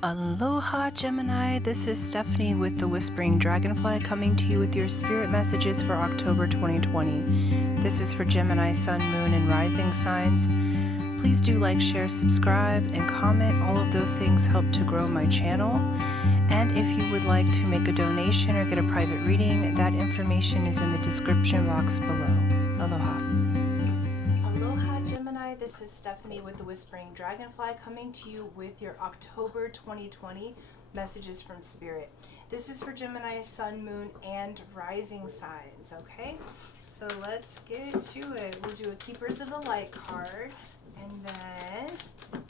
Aloha Gemini, this is Stephanie with the Whispering Dragonfly coming to you with your spirit messages for October 2020. This is for Gemini, Sun, Moon, and Rising signs. Please do like, share, subscribe, and comment. All of those things help to grow my channel. And if you would like to make a donation or get a private reading, that information is in the description box below. Aloha. Aloha Gemini, this is Stephanie with the Whispering Dragonfly coming to you with your October 2020 messages from Spirit. This is for Gemini, Sun, Moon, and Rising signs, okay? So let's get to it. We'll do a Keepers of the Light card and then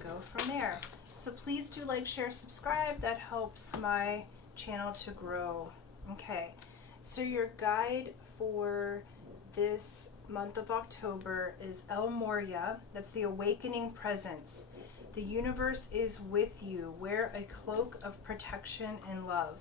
go from there. So please do like, share, subscribe. That helps my channel to grow. Okay, so your guide for this month of October is El Moria. That's the awakening presence. The universe is with you. Wear a cloak of protection and love.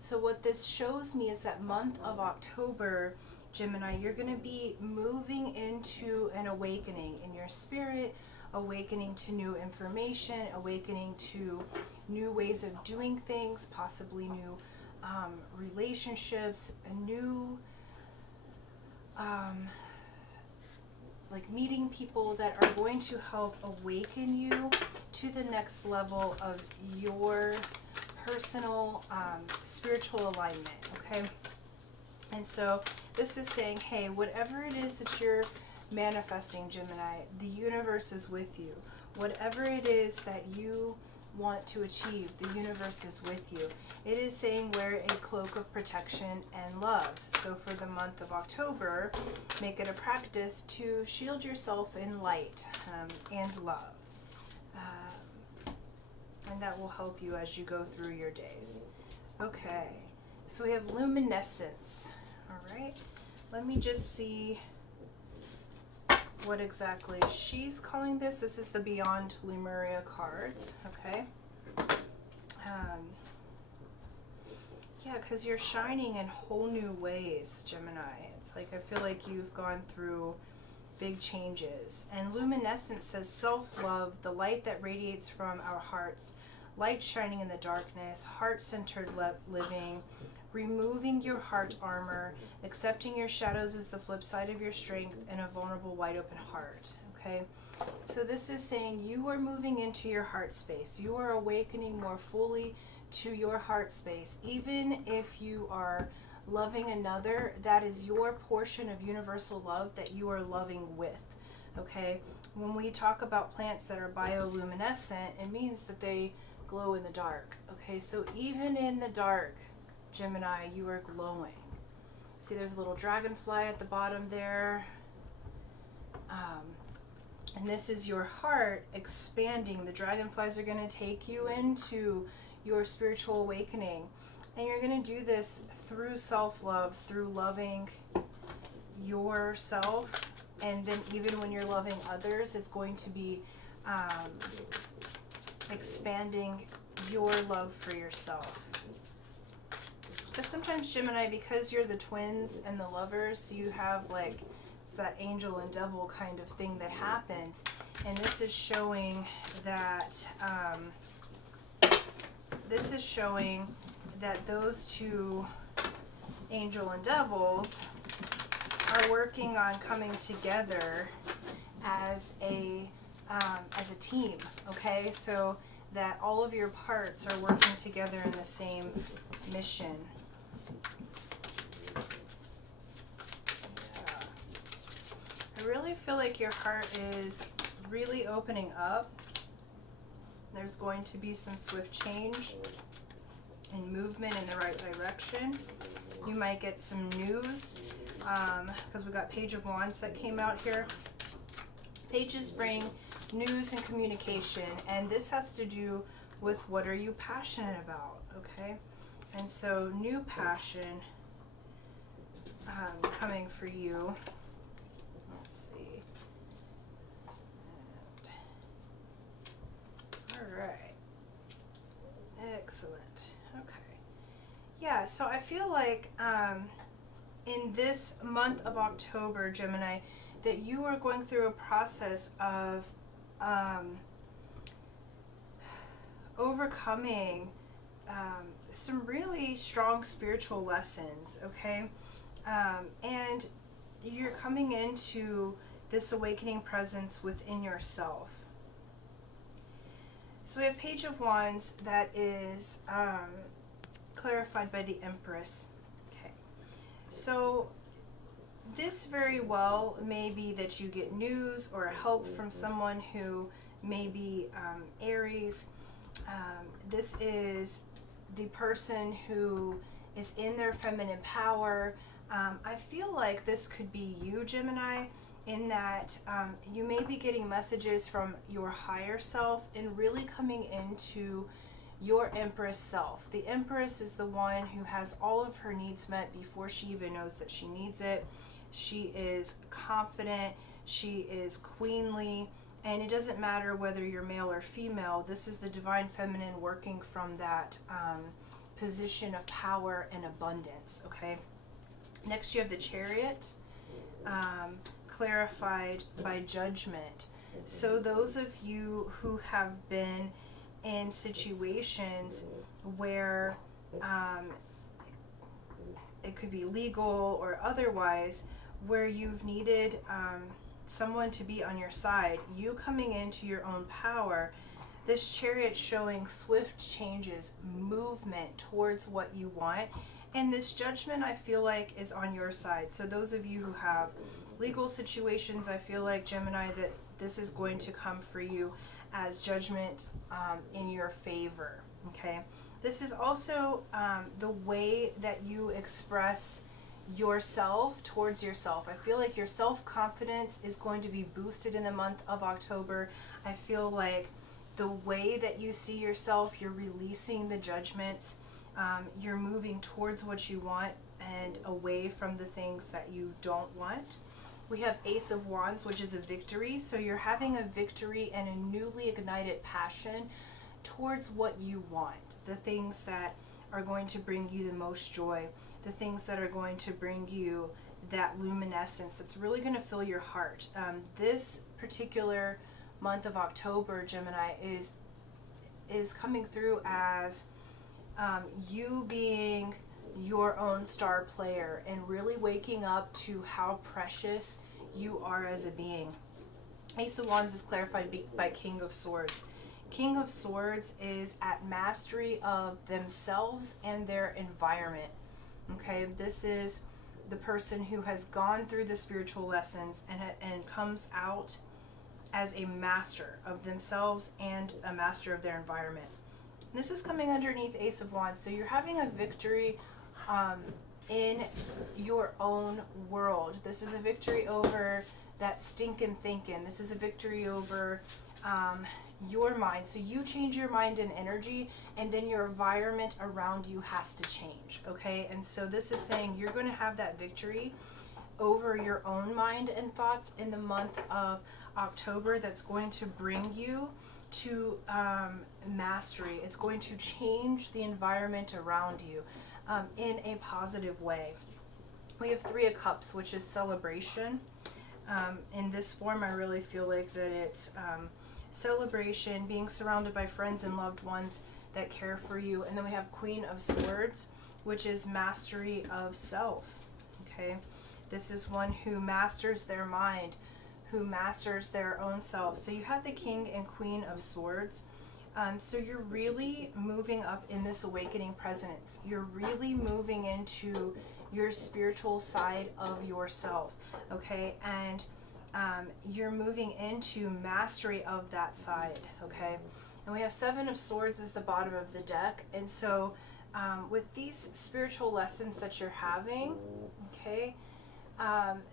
So what this shows me is that month of October, Gemini, you're going to be moving into an awakening in your spirit, awakening to new information, awakening to new ways of doing things, possibly new relationships, a new like meeting people that are going to help awaken you to the next level of your personal spiritual alignment, okay? And so this is saying, hey, whatever it is that you're manifesting, Gemini, the universe is with you. Whatever it is that you want to achieve, the universe is with you. It is saying wear a cloak of protection and love. So for the month of October, make it a practice to shield yourself in light and love. And that will help you as you go through your days. Okay, so we have luminescence. All right, let me just see what exactly she's calling this. This is the Beyond Lemuria cards, okay? Yeah, because you're shining in whole new ways, Gemini. It's like I feel like you've gone through big changes. And luminescence says self-love, the light that radiates from our hearts, light shining in the darkness, heart-centered living, removing your heart armor, accepting your shadows is the flip side of your strength, and a vulnerable, wide open heart, okay? So this is saying you are moving into your heart space. You are awakening more fully to your heart space. Even if you are loving another, that is your portion of universal love that you are loving with, okay? When we talk about plants that are bioluminescent, it means that they glow in the dark, okay? So even in the dark, Gemini, you are glowing. See, there's a little dragonfly at the bottom there. And this is your heart expanding. The dragonflies are going to take you into your spiritual awakening. And you're going to do this through self-love, through loving yourself. And then even when you're loving others, it's going to be expanding your love for yourself. Because sometimes, Gemini, because you're the twins and the lovers, you have like it's that angel and devil kind of thing that happens. And this is showing that those two angel and devils are working on coming together as a team, okay? So that all of your parts are working together in the same mission. I really feel like your heart is really opening up. There's going to be some swift change and movement in the right direction. You might get some news because we got Page of Wands that came out here. Pages bring news and communication, and this has to do with what are you passionate about, okay? And so new passion coming for you. Let's see. All right. Excellent. Okay. Yeah, so I feel like in this month of October, Gemini, that you are going through a process of overcoming some really strong spiritual lessons, okay? And you're coming into this awakening presence within yourself. So we have Page of Wands that is clarified by the Empress. Okay, so this very well may be that you get news or help from someone who may be Aries. This is the person who is in their feminine power. I feel like this could be you, Gemini, in that you may be getting messages from your higher self and really coming into your Empress self. The Empress is the one who has all of her needs met before she even knows that she needs it. She is confident, she is queenly, and it doesn't matter whether you're male or female. This is the divine feminine working from that position of power and abundance, okay? Next you have the Chariot, clarified by Judgment. So those of you who have been in situations where it could be legal or otherwise, where you've needed someone to be on your side, you coming into your own power, this Chariot showing swift changes, movement towards what you want. And this Judgment, I feel like, is on your side. So those of you who have legal situations, I feel like, Gemini, that this is going to come for you as judgment in your favor, okay? This is also the way that you express yourself towards yourself. I feel like your self-confidence is going to be boosted in the month of October. I feel like the way that you see yourself, you're releasing the judgments. You're moving towards what you want and away from the things that you don't want. We have Ace of Wands, which is a victory. So you're having a victory and a newly ignited passion towards what you want. The things that are going to bring you the most joy. The things that are going to bring you that luminescence that's really going to fill your heart. This particular month of October, Gemini, is coming through as you being your own star player and really waking up to how precious you are as a being. Ace of Wands is clarified by King of Swords. King of Swords is at mastery of themselves and their environment. Okay, this is the person who has gone through the spiritual lessons and comes out as a master of themselves and a master of their environment. And this is coming underneath Ace of Wands. So you're having a victory in your own world. This is a victory over that stinking thinking. This is a victory over your mind. So you change your mind and energy, and then your environment around you has to change, okay? And so this is saying you're going to have that victory over your own mind and thoughts in the month of October. That's going to bring you to mastery. It's going to change the environment around you in a positive way. We have Three of Cups, which is celebration. In this form, I really feel like that it's celebration, being surrounded by friends and loved ones that care for you. And then we have Queen of Swords, which is mastery of self. Okay, this is one who masters their mind, who masters their own self. So you have the King and Queen of Swords. So you're really moving up in this awakening presence. You're really moving into your spiritual side of yourself, okay? And you're moving into mastery of that side, okay? And we have Seven of Swords as the bottom of the deck. And so with these spiritual lessons that you're having, okay,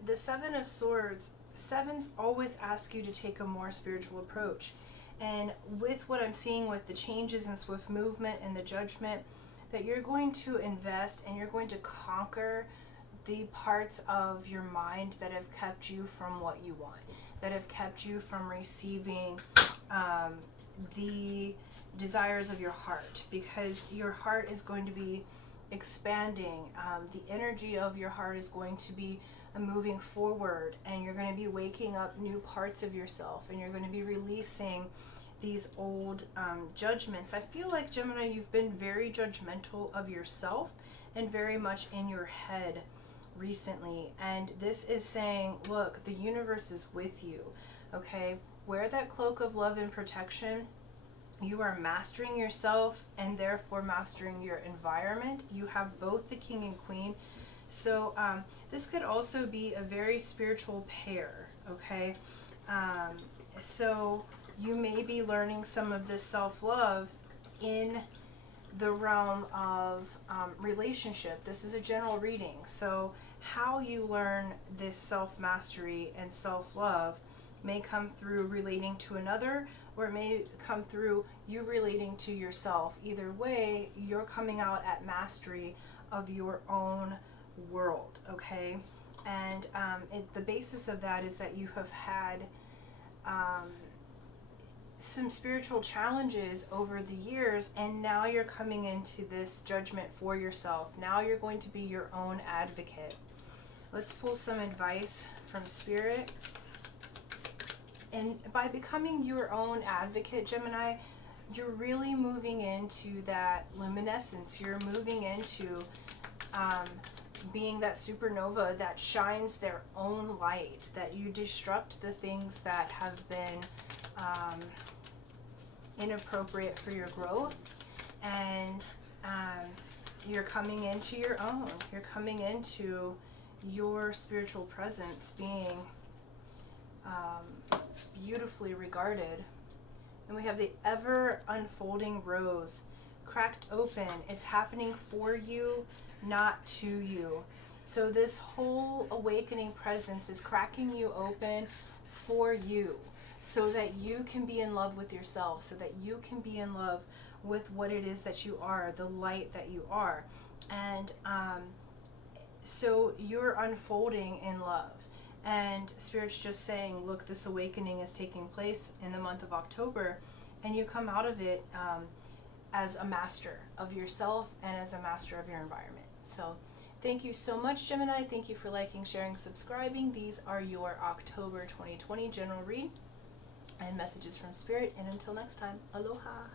the Seven of Swords, sevens always ask you to take a more spiritual approach. And with what I'm seeing with the changes in swift movement and the judgment, that you're going to invest and you're going to conquer the parts of your mind that have kept you from what you want, that have kept you from receiving the desires of your heart, because your heart is going to be expanding. The energy of your heart is going to be moving forward, and you're going to be waking up new parts of yourself, and you're going to be releasing these old judgments. I feel like, Gemini, you've been very judgmental of yourself and very much in your head recently. And this is saying, look, the universe is with you, okay? Wear that cloak of love and protection. You are mastering yourself and therefore mastering your environment. You have both the king and queen. So this could also be a very spiritual pair, okay? So you may be learning some of this self-love in the realm of relationship. This is a general reading. So how you learn this self-mastery and self-love may come through relating to another, or it may come through you relating to yourself. Either way, you're coming out at mastery of your own world, okay? And the basis of that is that you have had some spiritual challenges over the years, and now you're coming into this judgment for yourself. Now you're going to be your own advocate. Let's pull some advice from Spirit. And by becoming your own advocate, Gemini, you're really moving into that luminescence. You're moving into being that supernova that shines their own light, that you disrupt the things that have been inappropriate for your growth, and you're coming into your own. You're coming into your spiritual presence being beautifully regarded. And we have the ever unfolding rose cracked open. It's happening for you, not to you. So this whole awakening presence is cracking you open for you, so that you can be in love with yourself, so that you can be in love with what it is that you are, the light that you are. And so you're unfolding in love. And Spirit's just saying, look, this awakening is taking place in the month of October, and you come out of it as a master of yourself and as a master of your environment. So thank you so much, Gemini. Thank you for liking, sharing, subscribing. These are your October 2020 general read and messages from Spirit. And until next time, aloha.